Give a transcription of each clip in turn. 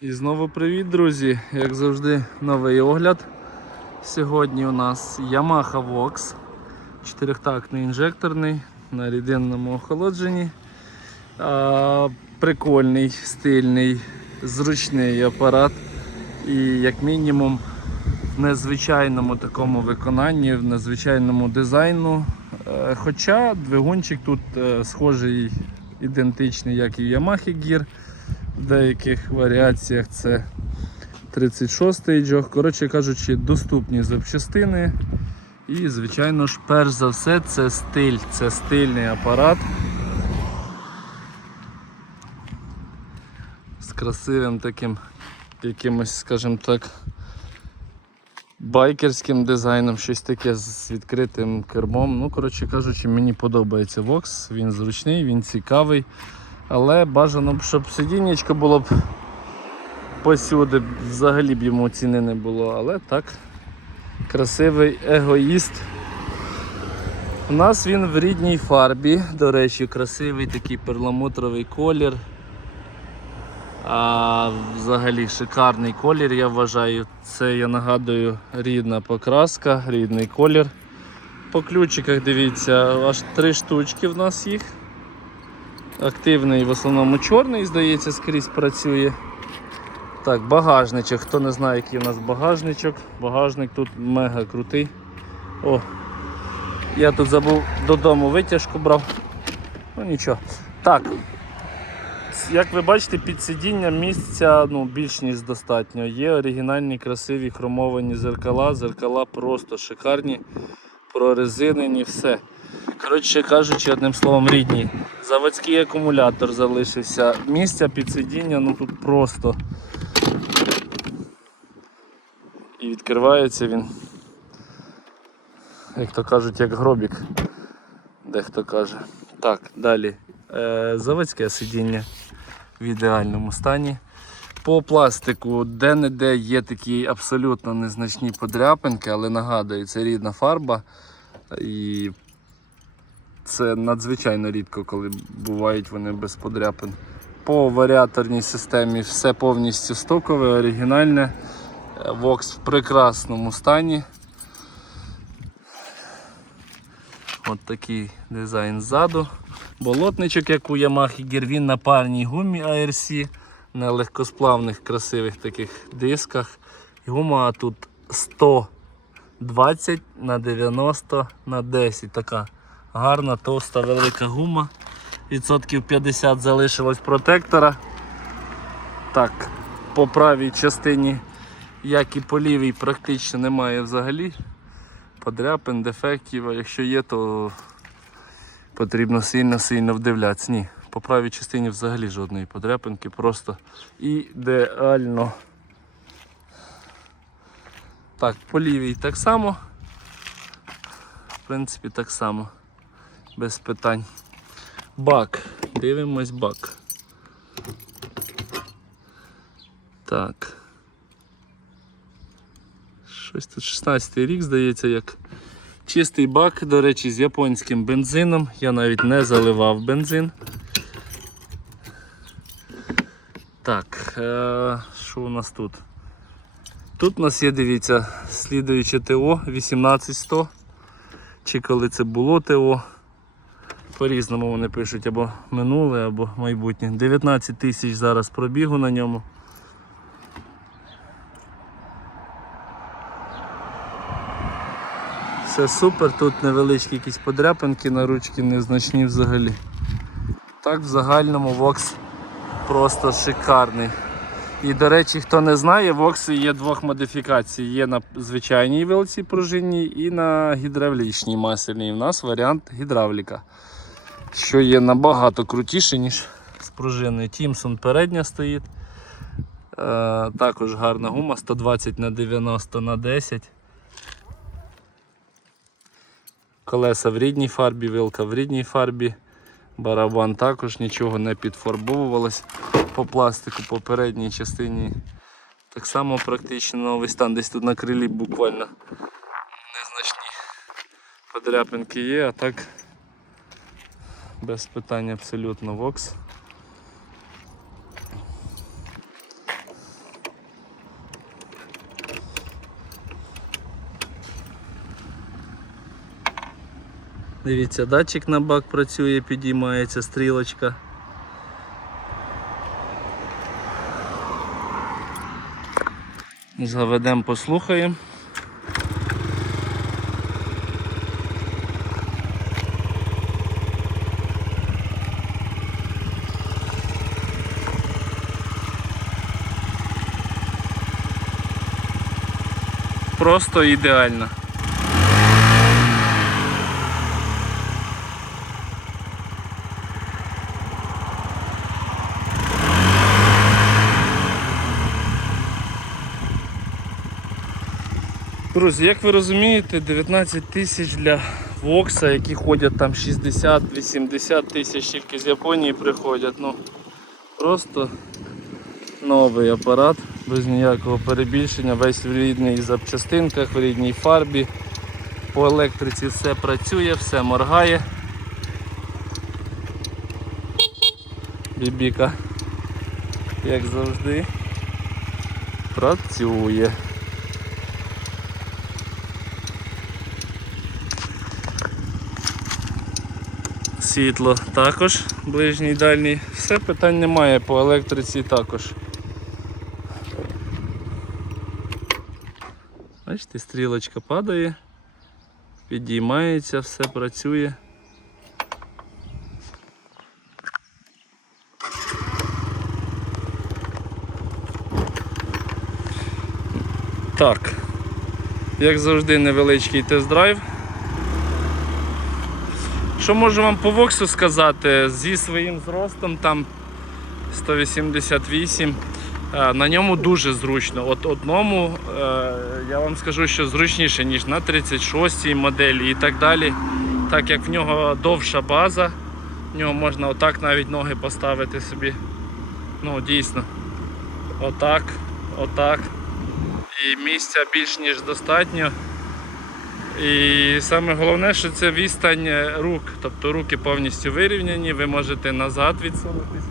І знову привіт, друзі! Як завжди, новий огляд. Сьогодні у нас Yamaha Vox, чотирьохтактний інжекторний на рідинному охолодженні. А, прикольний, стильний, зручний апарат. І як мінімум в незвичайному такому виконанні, в незвичайному дизайну. Е, Хоча двигунчик тут е, схожий, ідентичний, як і в Yamaha Gear. В деяких варіаціях це 36-й джог. Коротше кажучи, доступні запчастини. І, звичайно ж, перш за все, це стиль, це стильний апарат. З красивим таким якимось, скажімо так, байкерським дизайном, щось таке з відкритим кермом. Ну, коротше кажучи, мені подобається Vox, він зручний, він цікавий. Але бажано б, щоб сидіннячко було б посюди, взагалі б йому ціни не було. Але так, красивий егоїст. У нас він в рідній фарбі, до речі, красивий такий перламутровий колір. А взагалі шикарний колір, я вважаю. Це я нагадую рідна покраска, рідний колір. По ключиках дивіться, аж три штучки в нас їх. Активний в основному чорний, здається, скрізь працює. Так, багажничок. Хто не знає, який у нас багажничок. Багажник тут мега крутий. О, я тут забув додому витяжку брав. Ну нічого. Так. Як ви бачите, під сидінням місця ну, більш ніж достатньо. Є оригінальні красиві хромовані зеркала. Зеркала просто шикарні, прорезинені, все. Коротше кажучи, одним словом, рідні. Заводський акумулятор залишився. Місця під сидіння ну тут просто. І відкривається він, як то кажуть, як гробік. Дехто каже. Так, далі. Е, заводське сидіння в ідеальному стані. По пластику де-не-де є такі абсолютно незначні подряпинки, але нагадую, це рідна фарба. І це надзвичайно рідко, коли бувають вони без подряпин. По варіаторній системі все повністю стокове, оригінальне. Вокс в прекрасному стані. От такий дизайн ззаду. Болотничок, як у Yamaha Gear, на парній гумі ARC, на легкосплавних красивих таких дисках. Гума тут 120 на 90 на 10. Така гарна, товста, велика гума. Відсотків 50 залишилось протектора. Так, по правій частині, як і по лівій, практично немає взагалі. Подряпин, дефектів, а якщо є, то потрібно сильно-сильно вдивлятися. Ні, по правій частині взагалі жодної подряпинки, просто ідеально. Так, по лівій так само. В принципі, так само. Без питань. Бак. Дивимось бак. Так. Щось тут 16 рік, здається, як чистий бак, до речі, з японським бензином. Я навіть не заливав бензин. Так, е, що у нас тут? Тут у нас є, дивіться, слідуюче ТО 18100. Чи коли це було ТО. По-різному вони пишуть або минуле, або майбутнє. 19 тисяч зараз пробігу на ньому. Все супер, тут невеличкі якісь подряпинки на ручки, незначні взагалі. Так, в загальному Vox просто шикарний. І, до речі, хто не знає, Vox є двох модифікацій. Є на звичайній вилці пружинній і на гідравлічній масельній. У нас варіант гідравліка, що є набагато крутіше, ніж з пружиною. Тімсон передня стоїть. Е, також гарна гума 120 на 90 на 10. Колеса в рідній фарбі, вилка в рідній фарбі. Барабан також нічого не підфарбовувалось по пластику, по передній частині. Так само практично новий стан. Десь тут на крилі буквально незначні подряпинки є, а так без питань абсолютно вокс. Дивіться, датчик на бак працює, підіймається стрілочка. Заведемо, послухаємо. Просто ідеально. Друзі, як ви розумієте, 19 тисяч для Вокса, які ходять там 60-80 тисяч, тільки з Японії приходять. Ну, просто новий апарат, без ніякого перебільшення, весь в рідній запчастинках, в рідній фарбі. По електриці все працює, все моргає. Бібіка, як завжди, працює. Світло також, ближній дальній. Все питань немає, по електриці також. Бачите, стрілочка падає, підіймається, все працює. Так, як завжди, невеличкий тест-драйв. Що можу вам по Воксу сказати? Зі своїм зростом там 188. Е, На ньому дуже зручно. От одному е, я вам скажу, що зручніше, ніж на 36-й моделі і так далі. Так як в нього довша база, в нього можна отак навіть ноги поставити собі. Ну, дійсно. Отак, отак. І місця більш ніж достатньо. І саме головне, що це відстань рук, тобто руки повністю вирівняні, ви можете назад відсунутись.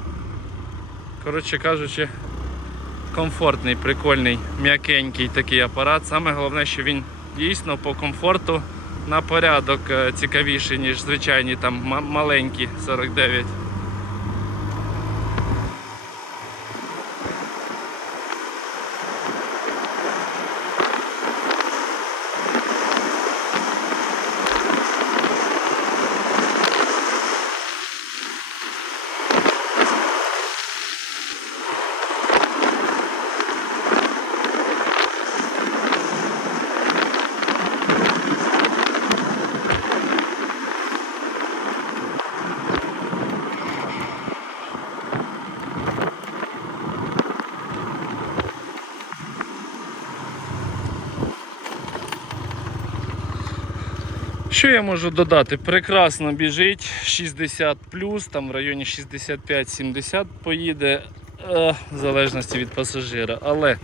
Коротше кажучи, комфортний, прикольний, м'якенький такий апарат. Саме головне, що він дійсно по комфорту на порядок е, цікавіший, ніж звичайні там ма- маленькі 49. Що я можу додати? Прекрасно біжить 60 там в районі 65-70 поїде, е, в залежності від пасажира. Але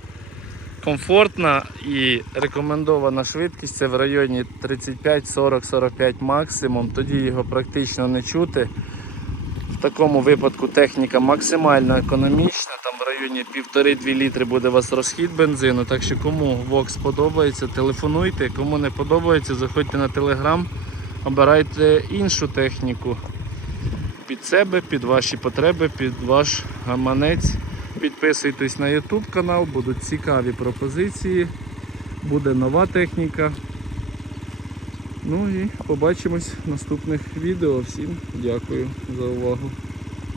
комфортна і рекомендована швидкість це в районі 35, 40, 45 максимум. Тоді його практично не чути. В такому випадку техніка максимально економічна, районі 1,5-2 літри буде у вас розхід бензину. Так що кому Vox подобається, телефонуйте, кому не подобається, заходьте на телеграм, обирайте іншу техніку під себе, під ваші потреби, під ваш гаманець. Підписуйтесь на YouTube канал, будуть цікаві пропозиції, буде нова техніка. Ну і побачимось в наступних відео. Всім дякую за увагу.